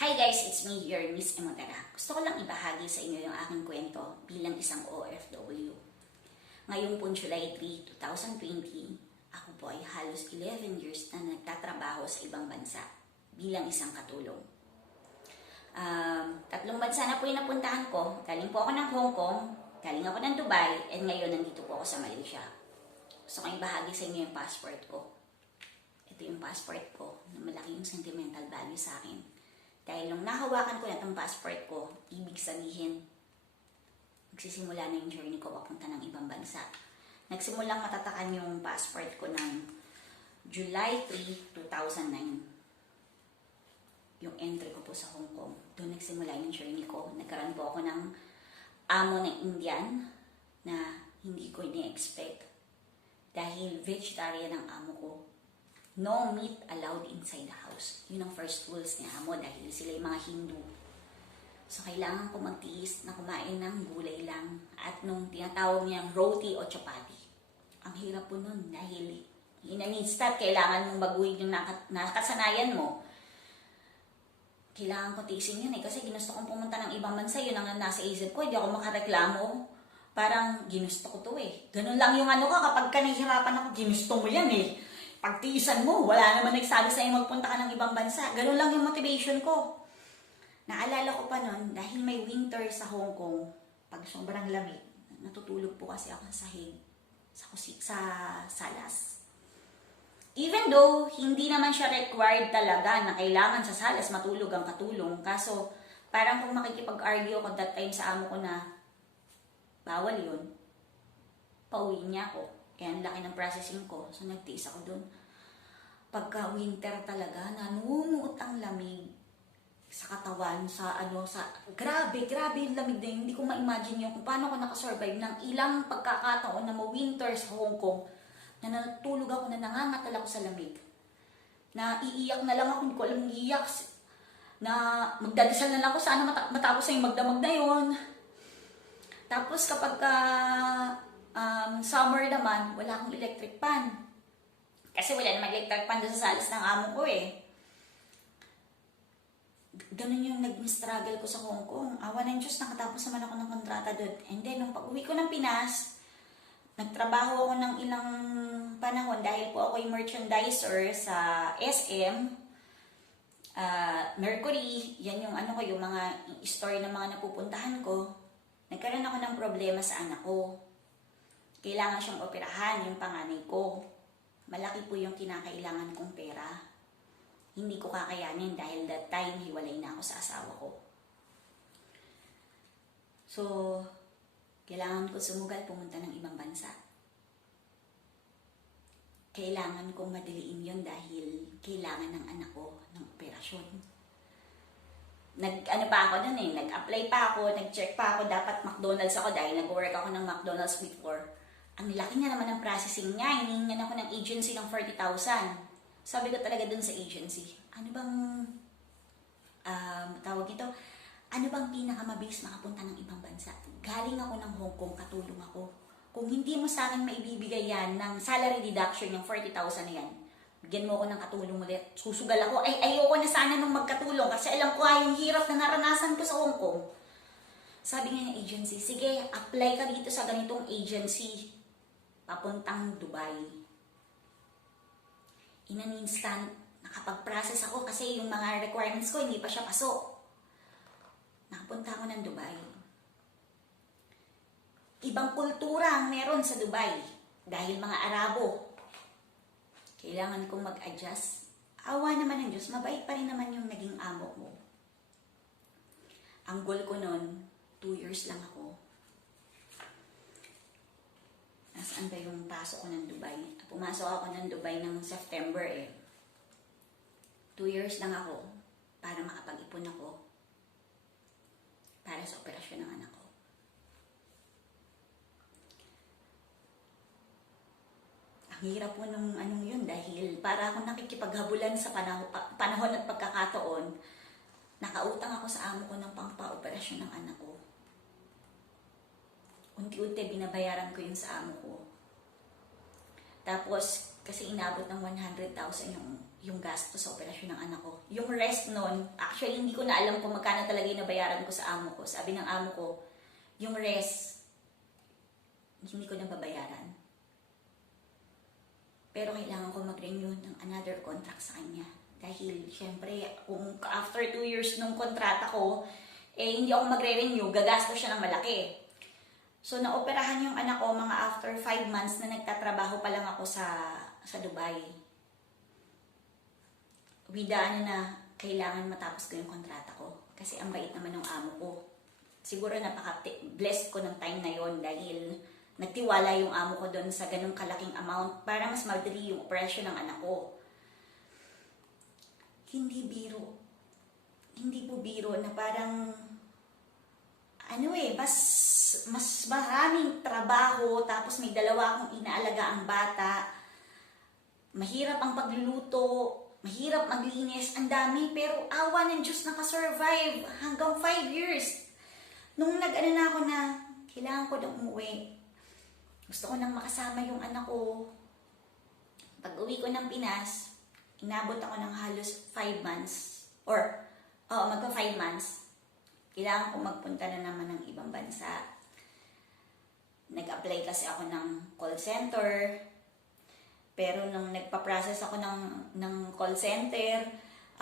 Hi guys, it's me here, Miss Emotera. Gusto ko lang ibahagi sa inyo yung aking kwento bilang isang OFW. Ngayong po July 3, 2020, ako po ay halos 11 years na nagtatrabaho sa ibang bansa bilang isang katulong. Tatlong bansa na po yung napuntahan ko. Galing po ako ng Hong Kong, galing ako ng Dubai, and ngayon nandito po ako sa Malaysia. Gusto ko ibahagi sa inyo yung passport ko. Ito yung passport ko na malaki yung sentimental value sa akin. Dahil nung nahawakan ko na itong passport ko, ibig sabihin, magsisimula na yung journey ko papunta ng ibang bansa. Nagsimulang matatakan yung passport ko ng July 3, 2009. Yung entry ko po sa Hong Kong. Doon nagsimula yung journey ko. Nagkaroon po ako ng amo ng Indian na hindi ko ini-expect. Dahil vegetarian ang amo ko. No meat allowed inside the house. Yun ang first rules ni amo dahil sila yung mga Hindu. So, kailangan ko magtiis na kumain ng gulay lang at nung tinatawag niyang roti o chapati. Ang hirap po nun dahil in an instant, kailangan mong baguhin yung nakasanayan mo. Kailangan ko tiisin yun kasi ginusto kong pumunta ng ibang bansa. Yun ang nasa isip ko, hindi ako makareklamo. Parang ginusto ko to eh. Ganun lang yung kapag ka nahihirapan ako, ginusto mo yan eh. Pagtiisan mo, wala naman nagsabi sa'yo magpunta ka ng ibang bansa. Ganun lang yung motivation ko. Naalala ko pa nun, dahil may winter sa Hong Kong, pag sobrang lamig, natutulog po kasi ako sa sahig, sa salas. Even though, hindi naman siya required talaga na kailangan sa salas matulog ang katulong. Kaso, parang kung makikipag-argue ako that time sa amo ko na bawal yun, pauwiin niya ako. Kaya ang laki ng processing ko. So, nagtiis ako dun. Pagka winter talaga, nanunuot ang lamig sa katawan, grabe yung lamig na yun. Hindi ko ma-imagine yung kung paano ko nakasurvive ng ilang pagkakataon na ma-winter sa Hong Kong, na natulog ako, na nangangatal ako sa lamig. Na iiyak na lang ako, hindi ko alam iiyak. Na magdadasal na lang ako, sana matapos na yung magdamag na yun. Tapos kapag summer naman, wala akong electric fan. Kasi wala naman electric fan doon sa salas ng amo ko eh. Ganun yung nag-struggle ko sa Hong Kong. Awa ng Diyos, nakatapos naman ako ng kontrata doon. And then, nung pag-uwi ko ng Pinas, nagtrabaho ako ng ilang panahon dahil po ako yung merchandiser sa SM, Mercury, yan yung yung mga store ng mga napupuntahan ko. Nagkaroon ako ng problema sa anak ko. Kailangan siyang operahan, yung panganay ko. Malaki po yung kinakailangan kong pera. Hindi ko kakayanin dahil that time, hiwalay na ako sa asawa ko. So, kailangan ko sumugal pumunta ng ibang bansa. Kailangan kong madaliin yun dahil kailangan ng anak ko ng operasyon. Nag-apply pa ako, nag-check pa ako, dapat McDonald's ako dahil nag-work ako ng McDonald's before. Ang laki na naman ng processing niya, hinihingan ako ng agency ng 40,000. Sabi ko talaga dun sa agency, ano bang, ano bang pinakamabilis makapunta ng ibang bansa? Galing ako ng Hong Kong, katulong ako. Kung hindi mo sa akin maibibigay yan ng salary deduction, yung 40,000 na yan, bigyan mo ako ng katulong ulit. Susugal ako. Ayoko na sana nung magkatulong kasi alam ko yung hirap na naranasan ko sa Hong Kong. Sabi nga ng agency, sige, apply ka dito sa ganitong agency. Papuntang Dubai. In an instant, nakapag-process ako kasi yung mga requirements ko hindi pa siya pasok. Nakapunta ako ng Dubai. Ibang kultura ang meron sa Dubai dahil mga Arabo. Kailangan kong mag-adjust. Awa naman ng Diyos, mabait pa rin naman yung naging amo ko. Ang goal ko noon, 2 years lang ako. Nasaan ba yung pasok ko ng Dubai? Pumasok ako ng Dubai ng September eh. 2 years lang ako para makapag-ipon ako para sa operasyon ng anak ko. Ang hirap po nung yun dahil para ako nakikipaghabulan sa panahon at pagkakataon, nakautang ako sa amo ko ng pangpa-operasyon ng anak ko. Unti-unti binabayaran ko yun sa amo ko. Tapos, kasi inabot ng 100,000 yung yung gasto sa operasyon ng anak ko. Yung rest nun, actually hindi ko na alam kung magkano talaga yung nabayaran ko sa amo ko. Sabi ng amo ko, yung rest, hindi ko na babayaran. Pero kailangan ko mag-renew ng another contract sa kanya. Dahil, syempre, kung after 2 years nung kontrata ko, hindi ako magre-renew, gagasto siya ng malaki. So, naoperahan yung anak ko mga after 5 months na nagtatrabaho pa lang ako sa Dubai. Widaan na kailangan matapos ko yung kontrata ko. Kasi ang bait naman ng amo ko. Siguro napaka-blessed ko ng time na yon dahil nagtiwala yung amo ko doon sa ganung kalaking amount para mas madali yung operasyon ng anak ko. Hindi biro. Hindi po biro na parang mas maraming trabaho tapos may dalawa akong inaalaga ang bata. Mahirap ang pagluluto, mahirap maglinis, ang dami, pero awa ng Diyos nakasurvive hanggang 5 years. Nung nag-ano na ako na kailangan ko na umuwi, gusto ko nang makasama yung anak ko. Pag uwi ko ng Pinas, inabot ako ng halos 5 months. Magka 5 months. Kailangan ko magpunta na naman ng ibang bansa. Nag-apply kasi ako ng call center. Pero nung nagpa-process ako ng call center,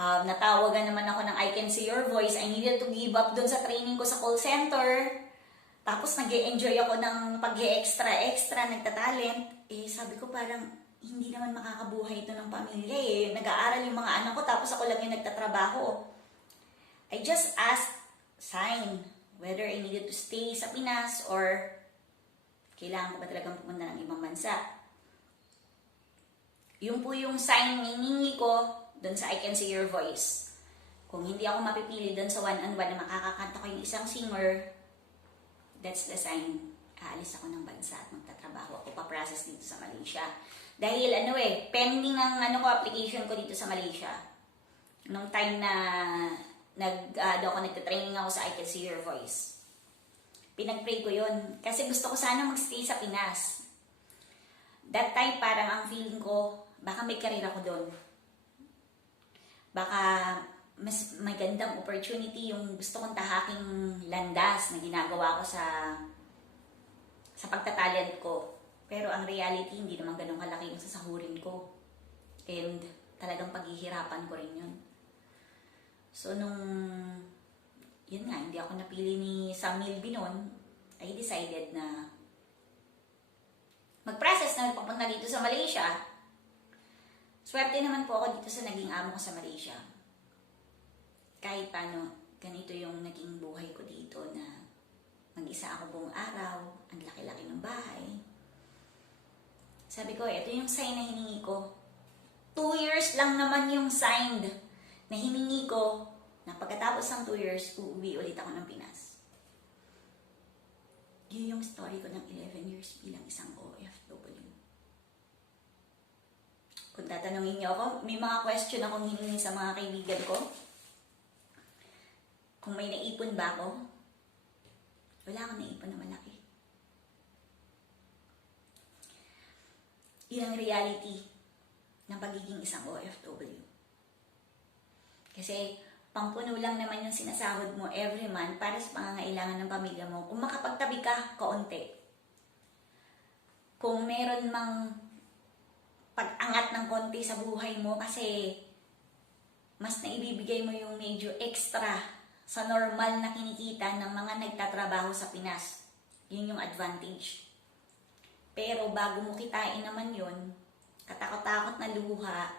natawagan naman ako ng I Can See Your Voice. I needed to give up dun sa training ko sa call center. Tapos nag-e-enjoy ako ng pag-extra, nagtatalent. Sabi ko parang hindi naman makakabuhay ito ng pamilya Nag-aaral yung mga anak ko tapos ako lang yung nagtatrabaho. I just asked sign whether I needed to stay sa Pinas or kailangan ko ba talagang pumunta ng ibang bansa. Yun po yung sign hiningi ko dun sa I Can See Your Voice. Kung hindi ako mapipili dun sa one-on-one na makakakanta ko yung isang singer, that's the sign. Aalis ako ng bansa at magtatrabaho ako, pa-process dito sa Malaysia. Dahil pending ng application ko dito sa Malaysia. Nung time na nagte-training ako sa I Can See Your Voice. Pinag-pray ko yun. Kasi gusto ko sana mag-stay sa Pinas. That time parang ang feeling ko, baka may career ako doon. Baka mas magandang opportunity yung gusto kong tahaking landas na ginagawa ko sa pagtatalent ko. Pero ang reality, hindi naman ganun kalaki yung sasahurin ko. And talagang paghihirapan ko rin yun. So, yun nga, hindi ako napili ni Sam Milby noon, I decided na mag-process na papunta dito sa Malaysia. Swerte naman po ako dito sa naging amo ko sa Malaysia. Kahit paano, ganito yung naging buhay ko dito na mag-isa ako buong araw, ang laki-laki ng bahay. Sabi ko, ito yung sign na hiningi ko. 2 years lang naman yung signed na hiningi ko na pagkatapos ng 2 years, uuwi ulit ako ng Pinas. Yun yung story ko ng 11 years bilang isang OFW. Kung tatanungin niyo ako, may mga question akong hiningi sa mga kaibigan ko. Kung may naipon ba ako, wala akong naipon na malaki. Yun ang reality ng pagiging isang OFW. Kasi pangpuno lang naman yung sinasahod mo every month para sa pangangailangan ng pamilya mo. Kung makapagtabi ka, kaunti. Kung meron mang pag-angat ng konti sa buhay mo kasi mas naibibigay mo yung medyo extra sa normal na kinikita ng mga nagtatrabaho sa Pinas. Yun yung advantage. Pero bago mo kitain naman yun, katakot-takot na luha,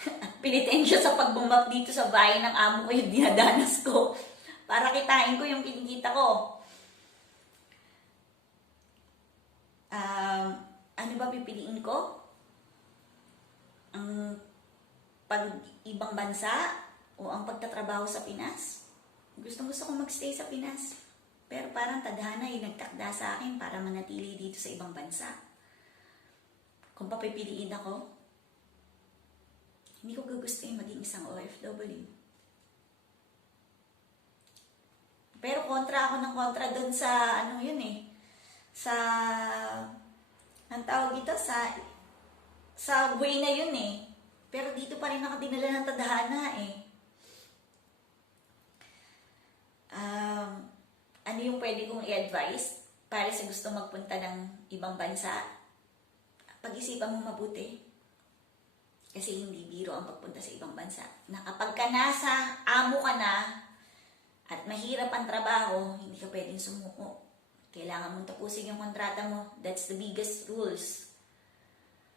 at pinitensya sa pagbumap dito sa bahay ng amo ko yung dinadanas ko para kitain ko yung kinikita ko. Ano ba pipiliin ko? Ang pag-ibang bansa o ang pagtatrabaho sa Pinas? Gusto ko magstay sa Pinas. Pero parang tadhana yung nagtakda sa akin para manatili dito sa ibang bansa. Kung papipiliin ako, hindi ko gugustuhin maging isang OFW. Pero kontra ako ng kontra doon sa ang tawag ito, sa way na yun Pero dito pa rin ako dinala ng tadhana eh. Ano yung pwede kong i-advise para sa gusto magpunta ng ibang bansa? Pag-isipan mo mabuti. Kasi hindi biro ang pagpunta sa ibang bansa. Na kapag ka nasa amo ka na at mahirap ang trabaho, hindi ka pwedeng sumuko. Kailangan mong tapusin yung kontrata mo. That's the biggest rules.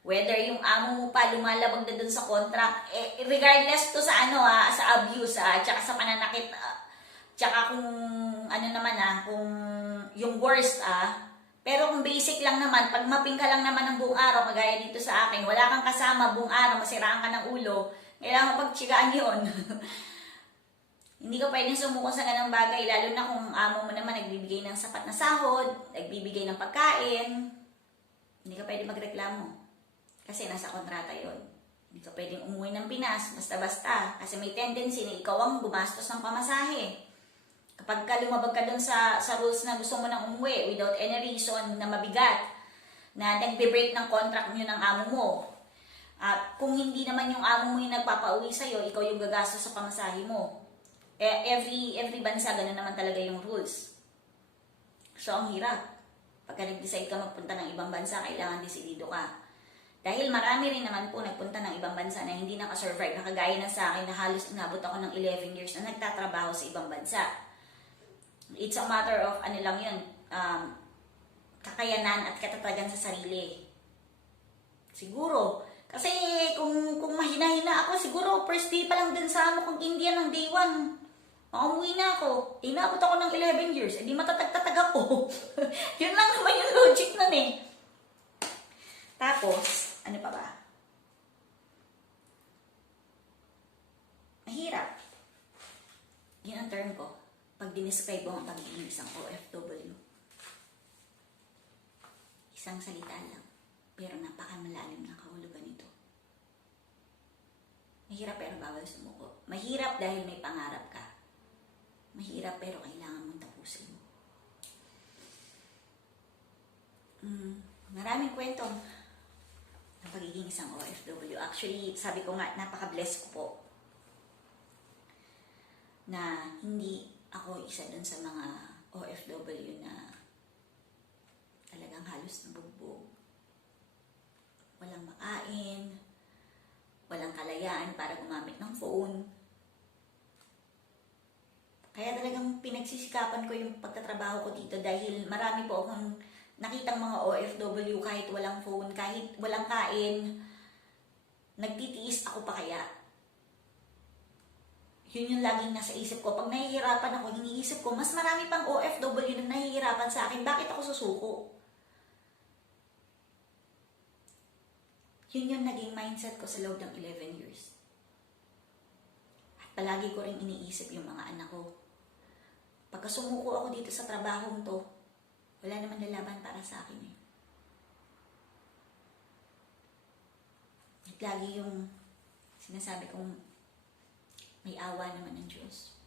Whether yung amo mo pa lumalabag na dun sa contract, regardless to sa sa abuse, tsaka sa pananakit, tsaka kung kung yung worst, pero kung basic lang naman, pag maping ka lang naman ng buong araw, kagaya dito sa akin, wala kang kasama buong araw, masiraan ka ng ulo, kailangan pagtsigaan yun. Hindi ka pwedeng sumuko sa ganang bagay, lalo na kung amo mo naman nagbibigay ng sapat na sahod, nagbibigay ng pagkain, hindi ka pwedeng magreklamo. Kasi nasa kontrata yon. Hindi ka pwedeng umuwi ng Pinas, basta-basta, kasi may tendency na ikaw ang gumastos ng pamasahe. Kapag ka lumabag ka dun sa rules na gusto mo nang umuwi without any reason na mabigat, na nagbe-break ng contract nyo ng amo mo, at kung hindi naman yung amo mo yung nagpapauwi sa'yo, ikaw yung gagastos sa pamasahe mo. Every bansa, ganun naman talaga yung rules. So, ang hirap. Pagka nag-decide ka magpunta ng ibang bansa, kailangan desidido ka. Dahil marami rin naman po nagpunta ng ibang bansa na hindi nakasurvive, na kagaya na sa akin na halos inabot ako ng 11 years na nagtatrabaho sa ibang bansa. It's a matter of lang yun, kakayanan at katatagan sa sarili. Siguro, kasi kung mahina-hina ako, siguro first day pa lang din sa amo kong India ng day 1. Makumuwi na ako. Inabot ako ng 11 years. Di matatag-tatag ako. Yun lang naman yung logic nun eh. Tapos, ano pa ba? Mahirap. Yun ang term ko. Pag dinescribe mo ang pagiging isang OFW. Isang salita lang. Pero napakamalalim ng kahulugan nito. Mahirap pero bawal sumuko. Mahirap dahil may pangarap ka. Mahirap pero kailangan mong tapusin. Maraming kwento ng pagiging isang OFW. Actually, sabi ko nga, napaka-bless ko po na hindi ako isa dun sa mga OFW na talagang halos nabugbog. Walang makain, walang kalayaan para gumamit ng phone. Kaya talagang pinagsisikapan ko yung pagtatrabaho ko dito dahil marami po akong nakitang mga OFW kahit walang phone, kahit walang kain, nagtitiis ako pa kaya. Yun yung laging nasa isip ko. Pag nahihirapan ako, iniisip ko, mas marami pang OFW na nahihirapan sa akin, bakit ako susuko? Yun yung naging mindset ko sa loob ng 11 years. At palagi ko rin iniisip yung mga anak ko. Pagka sumuko ako dito sa trabahong to, wala naman lalaban para sa akin eh. At lagi yung sinasabi kong may awa naman ng Diyos.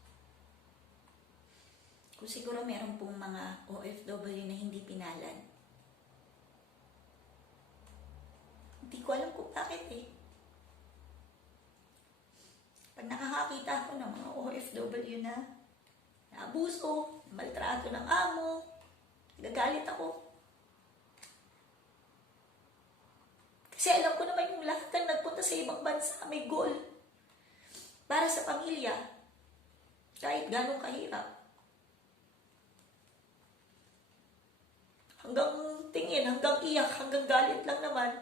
Kung siguro meron pong mga OFW na hindi pinalad, hindi ko alam kung bakit eh. Pag nakakakita ako ng mga OFW na abuso, maltrato ng amo, gagalit ako. Kasi alam ko naman yung lahat ng nagpunta sa ibang bansa may goal para sa pamilya. Kahit ganong kahirap. Hanggang tingin, hanggang iyak, hanggang galit lang naman.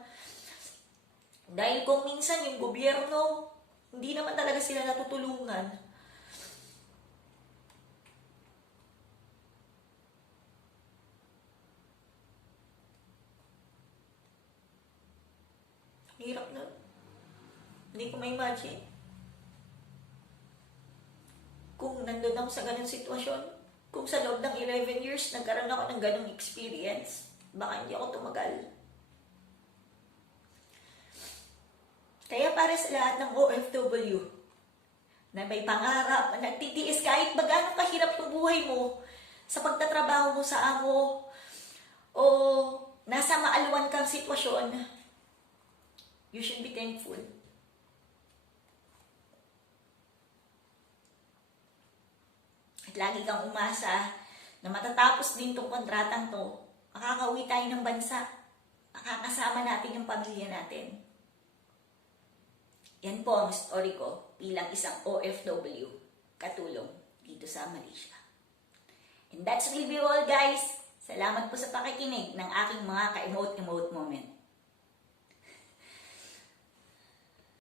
Dahil kung minsan yung gobyerno, hindi naman talaga sila natutulungan. Hirap na. Hindi ko ma-imagine. Kung nandun ako sa ganung sitwasyon, kung sa loob ng 11 years nagkaroon ako ng ganung experience, baka hindi ako tumagal. Kaya para sa lahat ng OFW na may pangarap, na nagtitiis kahit bagano kahirap yung buhay mo sa pagtatrabaho mo sa amo o nasa maaluan kang sitwasyon, you should be thankful. At lagi kang umasa na matatapos din tong kontratang to, makakauwi tayo ng bansa. Makakasama natin yung pamilya natin. Yan po ang story ko bilang isang OFW katulong dito sa Malaysia. And that's really all guys. Salamat po sa pakikinig ng aking mga ka-emote-emote moment.